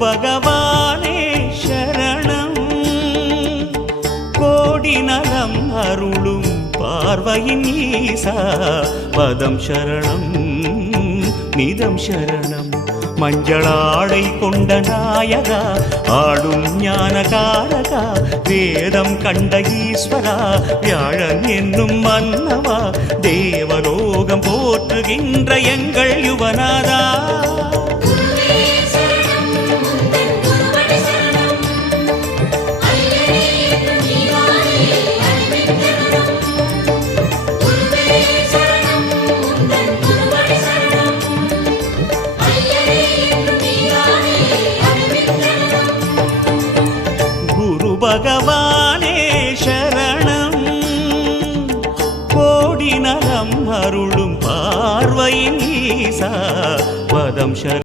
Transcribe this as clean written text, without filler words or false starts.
பகவானே சரணம். கோடி நலம் அருளும் பார்வையின் ஈசா பதம் சரணம் நிதம் சரணம். மஞ்சளாடை கொண்ட நாயகா ஆடும் ஞானகாரகா வேதம் கண்ட ஈஸ்வரா வியாழன் என்னும் மன்னவா தேவலோகம் போற்றுகின்ற எங்கள் யுவனாதா. பகவானே சரணம். கோடி நலம் அருளும் பார்வையின் ஈசா பதம் சரணம்.